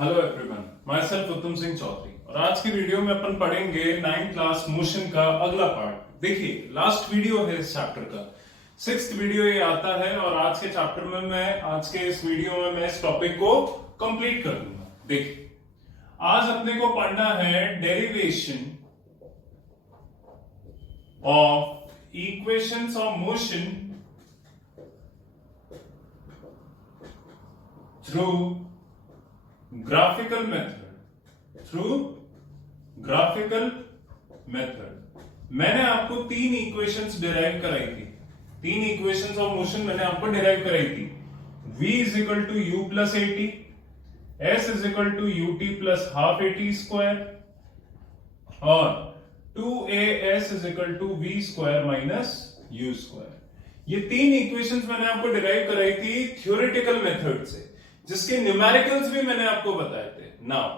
Hello everyone, my self उत्तम सिंह चौधरी और आज की वीडियो में अपन पढ़ेंगे 9th क्लास मोशन का अगला पार्ट। देखिए, लास्ट वीडियो है इस चैप्टर का, 6th वीडियो ये आता है और आज के चैप्टर में आज के इस वीडियो में मैं इस टॉपिक को कंप्लीट कर दूंगा। देखिए, आज अपने को पढ़ना है derivation of equations of motion through graphical method. मैंने आपको तीन इक्वेशंस डिराइव कराई थी, तीन इक्वेशंस ऑफ मोशन मैंने आपको डिराइव कराई थी। v is equal to U plus A T, S is equal to U T plus half A T square और 2as is equal to V square minus U square. ये तीन equations मैंने आपको derive कराई थी theoretical method से, जिसके numericals भी मैंने आपको बताए थे। नाउ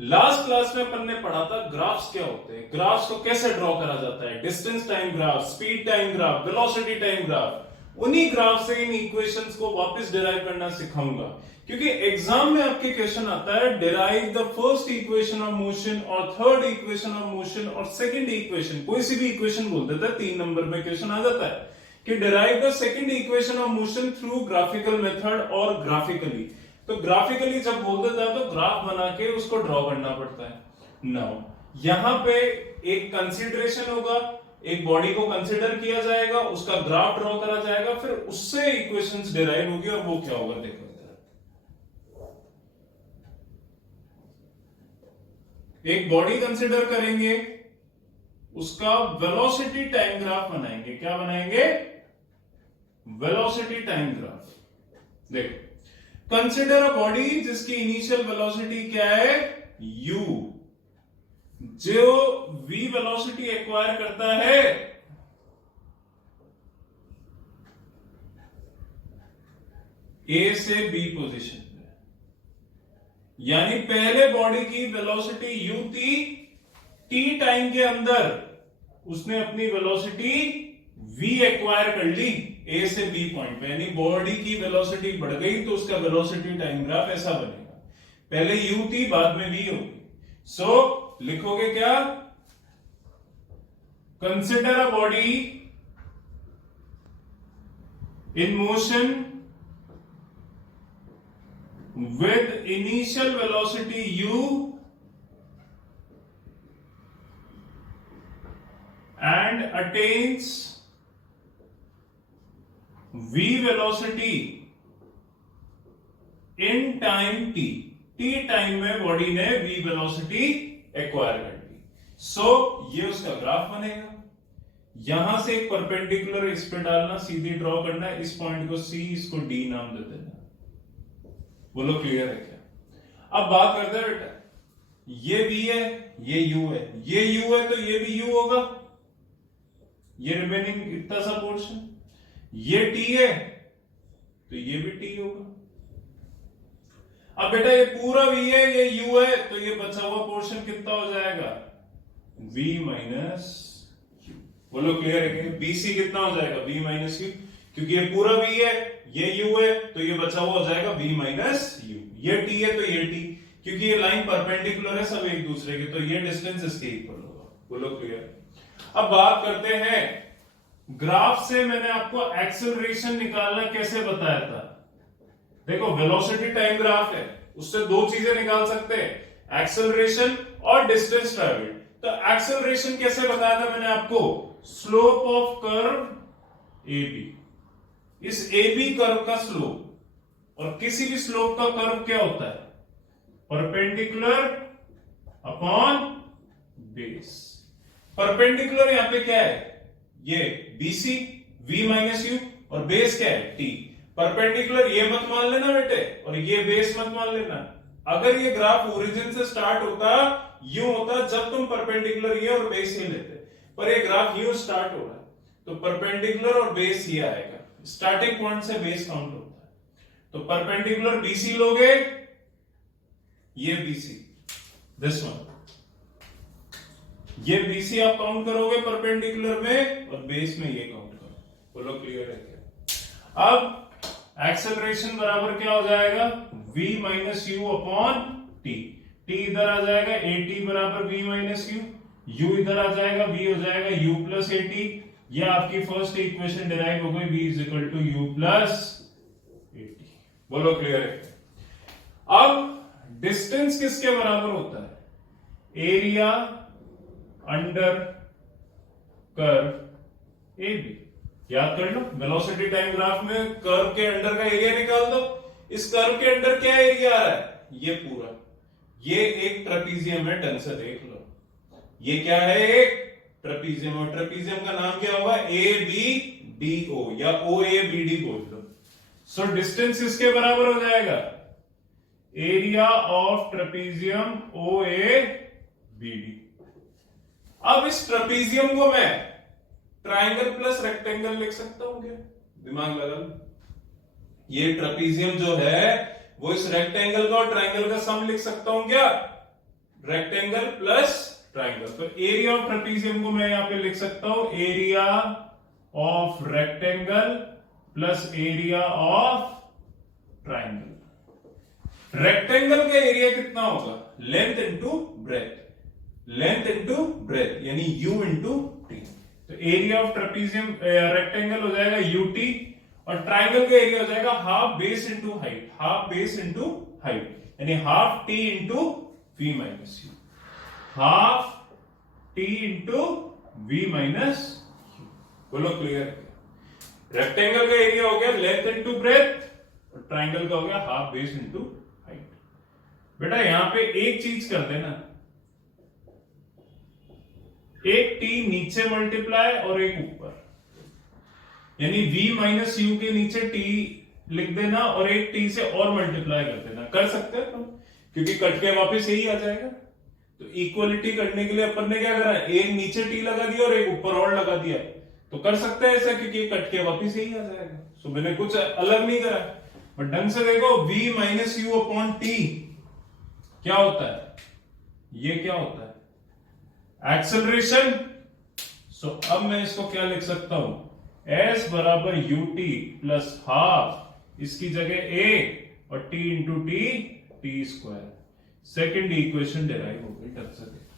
लास्ट क्लास में अपन ने पढ़ा था ग्राफ्स क्या होते हैं, ग्राफ्स को कैसे ड्रॉ करा जाता है, distance time graph, speed time graph, velocity time graph. उन्हीं ग्राफ से इन इक्वेशंस को वापस डिराइव करना सिखाऊंगा, क्योंकि एग्जाम में आपके क्वेश्चन आता है derive the first equation of motion और थर्ड इक्वेशन ऑफ मोशन और सेकंड इक्वेशन। कोई सी भी इक्वेशन बोल देता है, 3 नंबर में क्वेश्चन आ जाता है कि derive the second equation of motion through graphical method और ग्राफिकली। तो ग्राफिकली जब बोल देता है तो ग्राफ बना के उसको ड्रॉ करना पड़ता है। नाउ यहां पे एक कंसीडरेशन होगा, एक बॉडी को कंसीडर किया जाएगा, उसका ग्राफ ड्रॉ करा जाएगा, फिर उससे इक्वेशंस डिराइव होगी और वो क्या होगा देखो। एक बॉडी कंसीडर करेंगे, उसका वेलोसिटी टाइम ग्राफ बनाएंगे। क्या बनाएंगे? Velocity time graph. देखो, कंसिडर अ बॉडी जिसकी इनिशियल वेलोसिटी क्या है? u, जो v वेलोसिटी एक्वायर करता है a से b पोजीशन पे, यानी पहले बॉडी की वेलोसिटी u थी, t टाइम के अंदर उसने अपनी वेलोसिटी v एक्वायर कर ली A से B पॉइंट पे, यानी बॉडी की वेलोसिटी बढ़ गई तो उसका वेलोसिटी टाइम ग्राफ ऐसा बनेगा। पहले U थी, बाद में V होगी। सो लिखोगे क्या? Consider a body in motion with initial velocity U and attains v velocity in time t। t time में बॉडी ने v वेलोसिटी एक्वायर कर ली। सो ये उसका ग्राफ बनेगा। यहां से एक परपेंडिकुलर इस पे डालना, सीधी ड्रॉ करना है, इस पॉइंट को c, इसको d नाम दे देना। बोलो क्लियर है क्या? अब बात करते हैं बेटा, ये v है, ये u है, ये u है तो ये भी u होगा, ये रिमेनिंग इतना सा पोर्शन, ये t है तो ये भी t होगा। अब बेटा ये पूरा v है, ये u है, तो ये बचा हुआ पोर्शन कितना हो जाएगा? v minus u। बोलो क्लियर है क्या? bc कितना हो जाएगा? v माइनस u, क्योंकि ये पूरा v है, ये u है, तो ये बचा हुआ हो जाएगा v माइनस u। ये t है तो ये t, क्योंकि ये लाइन परपेंडिकुलर है सब एक दूसरे के, तो ये डिस्टेंस इसके इक्वल होगा। बोलो क्लियर? अब बात करते हैं ग्राफ से। मैंने आपको एक्सेलरेशन निकालना कैसे बताया था। देखो, वेलोसिटी टाइम ग्राफ है, उससे दो चीजें निकाल सकते हैं, एक्सेलरेशन और डिस्टेंस ट्रैवल्ड। तो एक्सेलरेशन कैसे बताया था मैंने आपको? Slope of curve A B, इस ए बी कर्व का स्लोप, और किसी भी स्लोप का कर्व क्या होता है? Perpendicular upon base. परपेंडिकुलर यहां पे क्या है? ये BC, V माइनस यू, और बेस क्या है? T। परपेंडिकुलर ये मत मान लेना बेटे, और ये बेस मत मान लेना। अगर ये ग्राफ ओरिजिन से स्टार्ट होता, यूं होता जब तुम परपेंडिकुलर ये और बेस ये लेते, पर ये ग्राफ यूं स्टार्ट हो रहा है तो परपेंडिकुलर और बेस ये आएगा, स्टार्टिंग पॉइंट से बेस काउंट होता है। तो परपेंडिकुलर BC लोगे, ये BC, दिस वन, ये BC आप काउंट करोगे परपेंडिकुलर में और बेस में ये काउंट करो। बोलो क्लियर है क्या? अब एक्सेलरेशन बराबर क्या हो जाएगा? v minus you upon T, T इधर आ जाएगा ए टी बराबर वी माइनस यू, यू इधर आ जाएगा, वी हो जाएगा यू प्लस ए टी। ये आपकी फर्स्ट इक्वेशन डिराइव हो गई, v is equal to U plus A T. बोलो क्लियर है? अब डिस्टेंस किसके बराबर होता है? Area under curve A B. याद कर लो, वेलोसिटी टाइम ग्राफ में कर्व के अंडर का एरिया निकाल दो। इस कर्व के अंडर क्या एरिया आ रहा है? ये पूरा, ये एक ट्रेपीजियम है, ढंग से देख लो। ये क्या है? एक ट्रेपीजियम, और ट्रेपीजियम का नाम क्या होगा? ए बी डी ओ या ओ ए बी डी बोल लो। सो डिस्टेंस इसके बराबर हो जाएगा area of trapezium O A B D. अब इस ट्रेपीजियम को मैं ट्राइंगल प्लस रेक्टेंगल लिख सकता हूं क्या? दिमाग लगा लो। ये ट्रेपीजियम जो है वो इस रेक्टेंगल का और ट्राइंगल का सम लिख सकता हूं क्या? Rectangle plus triangle. तो एरिया ऑफ ट्रेपीजियम को मैं यहां पे लिख सकता हूं area of rectangle plus area of triangle. Rectangle का एरिया कितना होगा? Length into breadth, length into breadth यानी u इंटू टी। तो एरिया ऑफ ट्रेपीजियम रेक्टेंगल हो जाएगा ut और ट्राइंगल का एरिया हो जाएगा half base into height, half base into height यानी half t into v minus u, half t into v minus you. बोलो क्लियर? रेक्टेंगल का एरिया हो गया लेंथ इंटू ब्रेथ और ट्राइंगल का हो गया हाफ बेस इंटू हाइट। बेटा यहां पे एक चीज कर देना, एक टी नीचे मल्टीप्लाई और एक ऊपर, यानी v माइनस यू के नीचे टी लिख देना और एक टी से और मल्टीप्लाई कर देना। कर सकते हैं तुम, क्योंकि कट के वापस यही आ जाएगा। तो इक्वलिटी करने के लिए अपन ने क्या करा? एक नीचे टी लगा दिया और एक ऊपर और लगा दिया। तो कर सकते हैं ऐसा, क्योंकि कट के वापस यही आ जाएगा। सो मैंने कुछ अलग नहीं करा, बट ढंग से देखो v minus you upon T क्या होता है? ये क्या होता है? एक्सेलरेशन। सो अब मैं इसको क्या लिख सकता हूं? s बराबर ut प्लस हाफ, इसकी जगह a और t into T, T square. Second equation derive हो गई। ढंग से देखो।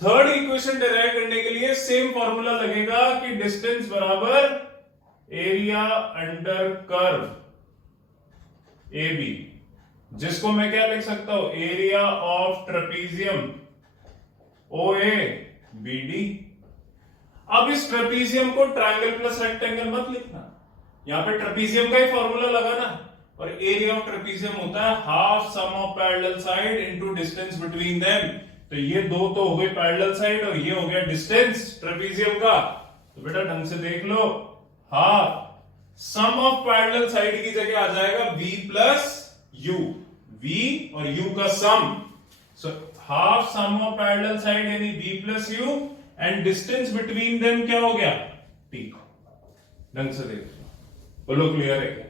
थर्ड इक्वेशन डिराइव करने के लिए सेम फॉर्मूला लगेगा कि डिस्टेंस बराबर area under curve A B, जिसको मैं क्या लिख सकता हूं? Area of trapezium O A B D. अब इस ट्रेपीजियम को ट्रायंगल प्लस रेक्टेंगल मत लिखना, यहां पे ट्रेपीजियम का ही फॉर्मूला लगाना। और एरिया ऑफ ट्रेपीजियम होता है half sum of parallel side into distance between them. तो ये दो तो हो गई पैरेलल साइड और ये हो गया डिस्टेंस ट्रेपीजियम का। तो बेटा ढंग से देख लो, half sum of parallel side की जगह आ जाएगा v प्लस u, v और u का sum. So half sum of parallel side यानी v plus u and distance between them क्या हो गया? t। ढंग से देख लो। बोलो क्लियर है क्या?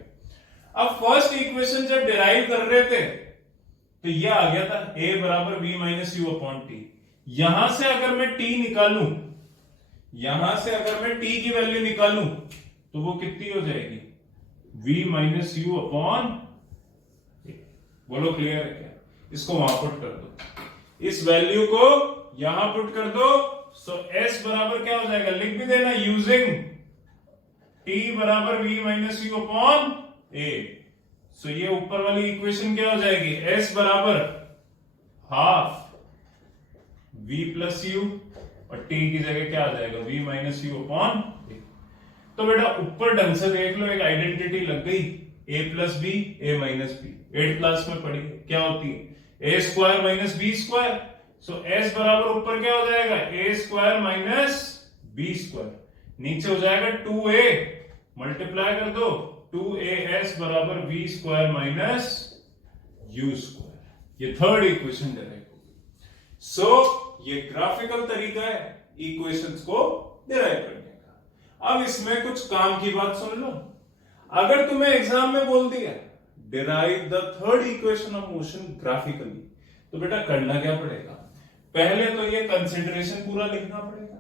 अब फर्स्ट इक्वेशन जब डिराइव कर रहे थे तो ये आ गया था a बराबर v minus you upon T. यहां से अगर मैं t निकालूं, यहां से अगर मैं t की वैल्यू निकालूं तो वो कितनी हो जाएगी? v minus you upon. बोलो क्लियर है क्या? इसको वहां पुट कर दो, इस वैल्यू को यहां पुट कर दो। सो s बराबर क्या हो जाएगा? लिख भी देना यूजिंग t बराबर v minus you upon a। सो ये ऊपर वाली इक्वेशन क्या हो जाएगी? s बराबर हाफ v प्लस यू और t की जगह क्या आ जाएगा? v minus you upon a। तो बेटा ऊपर ढंग से देख लो, एक आइडेंटिटी लग गई, a plus B A minus B. 8th class में पढ़ी क्या होती है? a square minus B square. So s बराबर ऊपर क्या हो जाएगा? a square minus B square, नीचे हो जाएगा 2a, मल्टीप्लाई कर दो 2as बराबर v square minus u square. ये थर्ड इक्वेशन डिराइव होगी। सो ये ग्राफिकल तरीका है इक्वेशंस को डिराइव करने का। अब इसमें कुछ काम की बात सुन लो। अगर तुम्हें एग्जाम में बोल दिया derive the third equation of motion graphically, तो बेटा करना क्या पड़ेगा? पहले तो ये कंसिडरेशन पूरा लिखना पड़ेगा,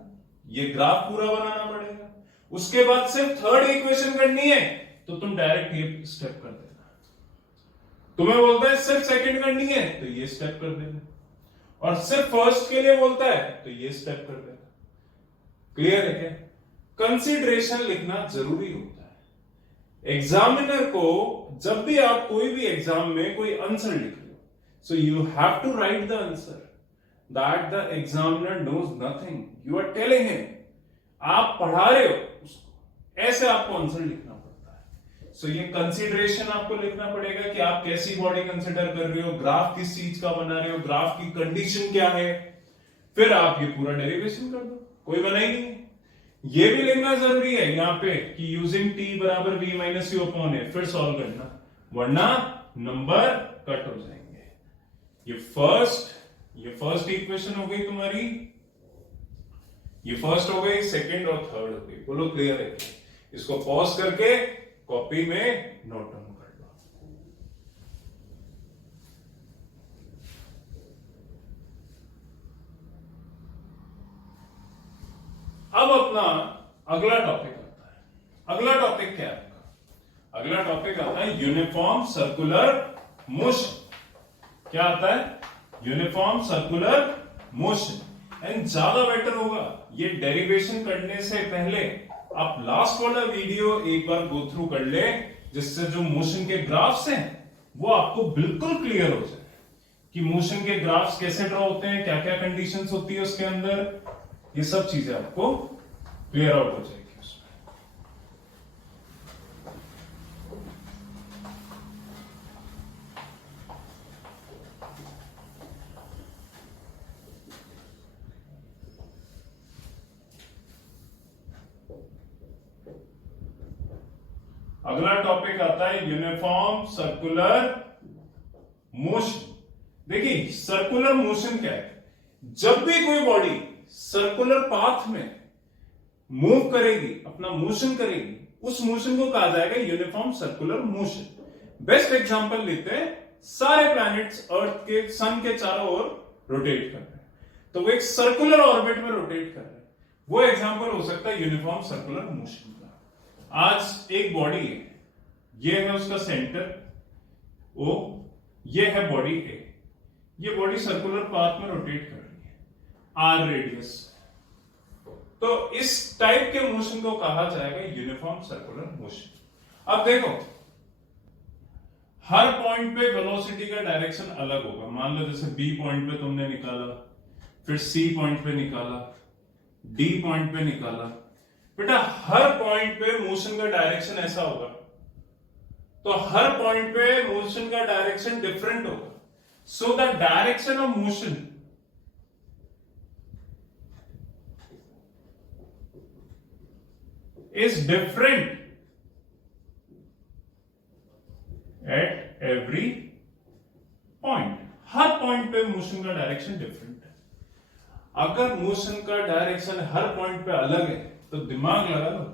ये ग्राफ पूरा बनाना पड़ेगा, उसके बाद सिर्फ थर्ड इक्वेशन करनी है तो तुम डायरेक्ट ये स्टेप कर देना। तुम्हें बोलता है सिर्फ सेकंड करनी है तो ये स्टेप कर देना, और सिर्फ फर्स्ट के लिए बोलता है तो ये स्टेप कर देना। क्लियर है क्या? कंसीडरेशन लिखना जरूरी होता है। एग्जामिनर को जब भी आप कोई भी एग्जाम में कोई आंसर लिख लो, so you have to write the answer that the examiner knows nothing, you are telling him, आप पढ़ा रहे हो उसको, ऐसे आपको आंसर लिखना पड़ता है। सो ये कंसीडरेशन आपको लिखना पड़ेगा कि आप कैसी बॉडी कंसीडर कर रहे हो, ग्राफ किस चीज का बना रहे हो, ग्राफ की कंडीशन क्या है, फिर आप ये पूरा डेरिवेशन कर दो, कोई बना ही नहीं है। ये भी लिखना जरूरी है यहां पे कि यूजिंग t बराबर v माइनस यू अपॉन ए, फिर सॉल्व करना, वरना नंबर कट हो जाएंगे। ये फर्स्ट इक्वेशन हो गई तुम्हारी, ये फर्स्ट हो गई, सेकंड और थर्ड हो गई। बोलो क्लियर है? इसको पॉज करके कॉपी में नोट डाउन कर लो। अब अपना अगला टॉपिक आता है। अगला टॉपिक क्या है? अगला टॉपिक आता है यूनिफॉर्म सर्कुलर मोशन। क्या आता है? Uniform circular motion. एंड ज्यादा बेटर होगा ये डेरिवेशन करने से पहले आप लास्ट वाला वीडियो एक बार गो थ्रू कर ले, जिससे जो मोशन के ग्राफ्स हैं वो आपको बिल्कुल क्लियर हो जाए कि मोशन के ग्राफ्स कैसे ड्रॉ होते हैं, क्या क्या कंडीशंस होती है उसके अंदर, ये सब चीजें आपको क्लियर आउट हो जाएगी उसमें। अगला टॉपिक आता है यूनिफॉर्म सर्कुलर मोशन। देखिए सर्कुलर मोशन क्या है? जब भी कोई बॉडी सर्कुलर पाथ में मूव करेगी, अपना मोशन करेगी, उस मोशन को कहा जाएगा uniform circular motion. Best example लेते हैं, सारे प्लैनेट्स अर्थ के सन के चारों ओर रोटेट कर रहे हैं, तो वो एक सर्कुलर ऑर्बिट में रोटेट कर रहे हैं, वो एग्जांपल हो सकता है यूनिफॉर्म सर्कुलर मोशन का। आज एक बॉडी है, ये है उसका सेंटर O, ये है बॉडी A, ये बॉडी सर्कुलर पाथ में रोटेट कर रही है R रेडियस। तो इस टाइप के मोशन को कहा जाएगा यूनिफॉर्म सर्कुलर मोशन। अब देखो हर पॉइंट पे वेलोसिटी का डायरेक्शन अलग होगा। मान लो जैसे B पॉइंट पे तुमने निकाला, फिर C पॉइंट पे निकाला, D पॉइंट पे निकाला, बेटा हर पॉइंट पे मोशन का डायरेक्शन ऐसा होगा, तो हर पॉइंट पे मोशन का डायरेक्शन डिफरेंट होगा। So the direction of motion is different at every point। Her point पे मोशन का डायरेक्शन डिफरेंट है। अगर मोशन का डायरेक्शन हर पॉइंट पे अलग है तो दिमाग लगा लो,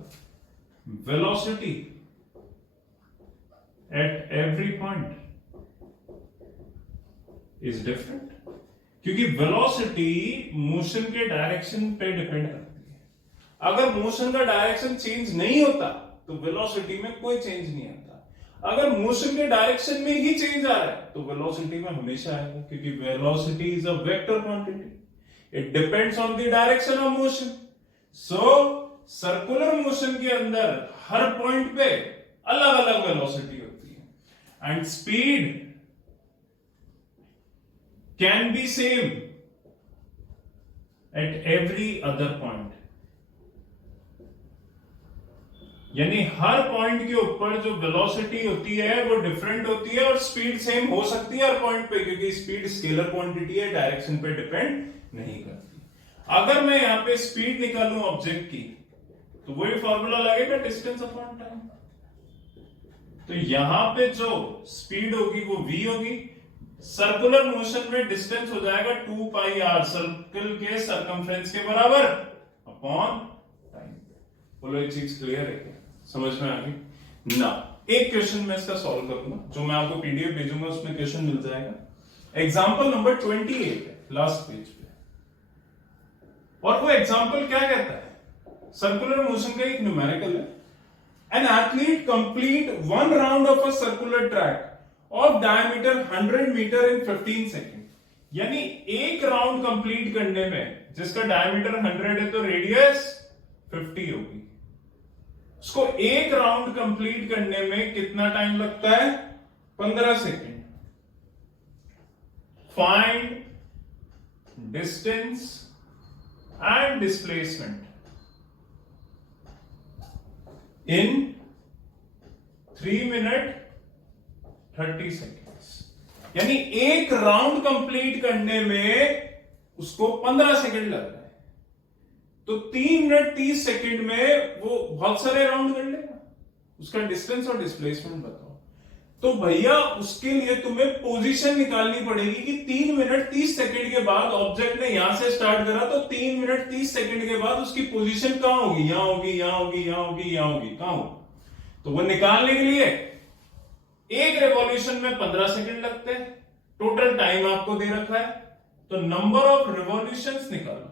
velocity at every point is different, क्योंकि वेलोसिटी मोशन के डायरेक्शन पे डिपेंड करती है। अगर मोशन का डायरेक्शन चेंज नहीं होता तो वेलोसिटी में कोई चेंज नहीं आता। अगर मोशन के डायरेक्शन में ही चेंज आ रहा है तो वेलोसिटी में हमेशा आएगा, क्योंकि velocity is a vector quantity, it depends on the direction of motion. So circular motion के अंदर हर पॉइंट पे अलग अलग वेलोसिटी होती है, and speed can be same at every other point. यानी हर पॉइंट के ऊपर जो वेलोसिटी होती है वो डिफरेंट होती है, और स्पीड सेम हो सकती है हर पॉइंट पे, क्योंकि स्पीड स्केलर क्वांटिटी है, डायरेक्शन पे डिपेंड नहीं करती। अगर मैं यहां पे स्पीड निकालूं ऑब्जेक्ट की तो वही फॉर्मूला लगेगा डिस्टेंस अपॉन टाइम। तो यहां पे जो स्पीड होगी वो v होगी, सर्कुलर मोशन में डिस्टेंस हो जाएगा 2 पाई r, सर्कल के सरकमफ्रेंस के बराबर अपॉन टाइम। बोलो ये चीज क्लियर है क्या? समझ में आ गई ना? एक क्वेश्चन मैं इसका सॉल्व करूंगा, जो मैं आपको पीडीएफ भेजूंगा उसमें क्वेश्चन मिल जाएगा। एग्जांपल नंबर 28 है लास्ट पेज पे, और वो एग्जांपल क्या कहता है? सर्कुलर मोशन का एक न्यूमेरिकल है। An athlete complete 1 round of a circular track of diameter 100 metre in 15 second. यानी एक राउंड कंप्लीट करने में, जिसका डायमीटर 100 है तो रेडियस 50 होगी, उसको एक राउंड कंप्लीट करने में कितना टाइम लगता है? 15 second. Find distance and displacement in 3 minute 30 seconds. यानी एक राउंड कंप्लीट करने में उसको 15 सेकेंड लग रहा है, तो 3 मिनट 30 सेकेंड में वो बहुत सारे राउंड कर लेगा। उसका डिस्टेंस और डिस्प्लेसमेंट बताओ। तो भैया उसके लिए तुम्हें पोजीशन निकालनी पड़ेगी कि 3 मिनट 30 सेकेंड के बाद ऑब्जेक्ट ने यहां से स्टार्ट करा, तो 3 मिनट 30 सेकेंड के बाद उसकी पोजीशन कहां होगी? यहां होगी, यहां होगी, यहां होगी, यहां होगी, कहां होगी? तो वो निकालने के लिए एक रेवोल्यूशन में 15 सेकेंड लगते हैं। टोटल टाइम आपको दे रखा है, तो नंबर ऑफ रिवॉल्यूशंस निकालो।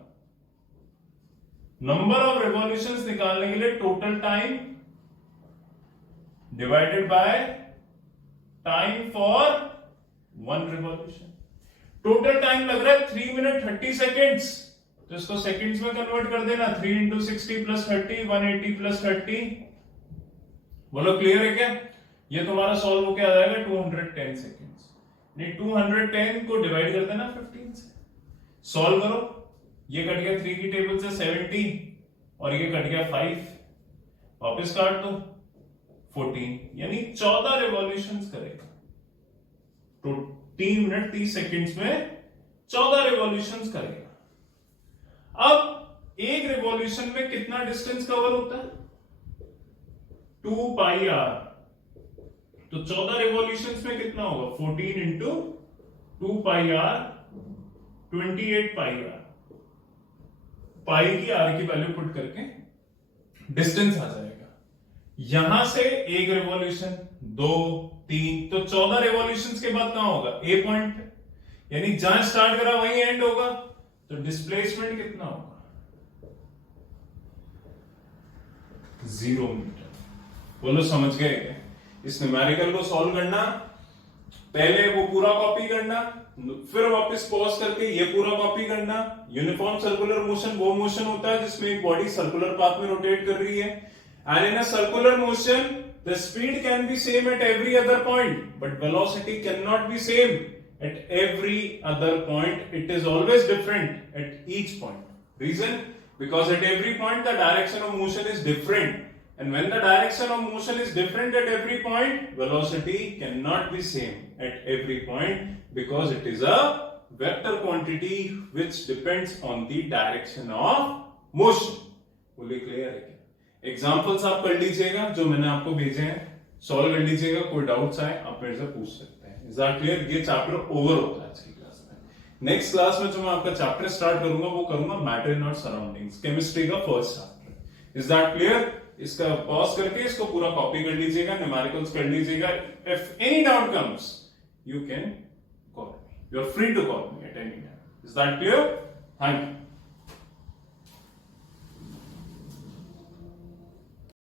नंबर ऑफ रिवॉल्यूशंस निकालने के लिए total time divided by time for 1 revolution. Total time लग रहा है 3 मिनट 30 सेकेंड्स, तो इसको सेकेंड्स में कन्वर्ट कर देना। 3 इंटू 60 प्लस 30, 180 प्लस 30। बोलो क्लियर है क्या? ये तुम्हारा सॉल्व होके आ जाएगा 210 सेकेंड्स। नहीं, 210 को डिवाइड कर देना 15 से, सॉल्व करो। ये कट गया 3 की टेबल से 70 और ये कट गया 5, वापस काट दो 14, यानी 14 रिवॉल्यूशंस करेगा। तो 3 मिनट 30 सेकेंड्स में 14 रिवॉल्यूशंस करेगा। अब एक रिवॉल्यूशन में कितना डिस्टेंस कवर होता है? 2 पाई आर। तो 14 रिवॉल्यूशंस में कितना होगा? 14 into 2 pi r, 28 pi r. Pi की आर की वैल्यू पुट करके डिस्टेंस आ जाएगा। यहां से एक रिवॉल्यूशन, 2, 3, तो 14 रिवॉल्यूशंस के बाद कहां होगा? ए पॉइंट, यानी जहां स्टार्ट करा वहीं एंड होगा। तो डिस्प्लेसमेंट कितना होगा? 0 मीटर। बोलो समझ गए क्या? इस न्यूमेरिकल को सॉल्व करना, पहले वो पूरा कॉपी करना, फिर वापस पॉज करके ये पूरा कॉपी करना। यूनिफॉर्म सर्कुलर मोशन वो मोशन होता है जिसमें एक बॉडी सर्कुलर पाथ में रोटेट कर रही है। And in a circular motion the speed can be same at every other point, but velocity can not be same at every other point. It is always different at each point. Reason? Because at every point the direction of motion is different. And when the direction of motion is different at every point, velocity cannot be same at every point because it is a vector quantity which depends on the direction of motion. fully clear है क्या? Examples आप कर लीजिएगा जो मैंने आपको भेजे हैं, सॉल्व कर लीजिएगा। कोई डाउट्स आए आप मेरे से पूछ सकते हैं। Is that clear? ये चैप्टर ओवर होता है आज की क्लास में। नेक्स्ट क्लास में जो मैं आपका चैप्टर स्टार्ट करूंगा वो करूंगा matter in our surroundings, chemistry का first chapter. Is that clear? इसका पॉज करके इसको पूरा कॉपी कर लीजिएगा, न्यूमेरिकल्स कर लीजिएगा। If any doubt comes you can call me, you are free to call me at any time. Is that clear? Thank you.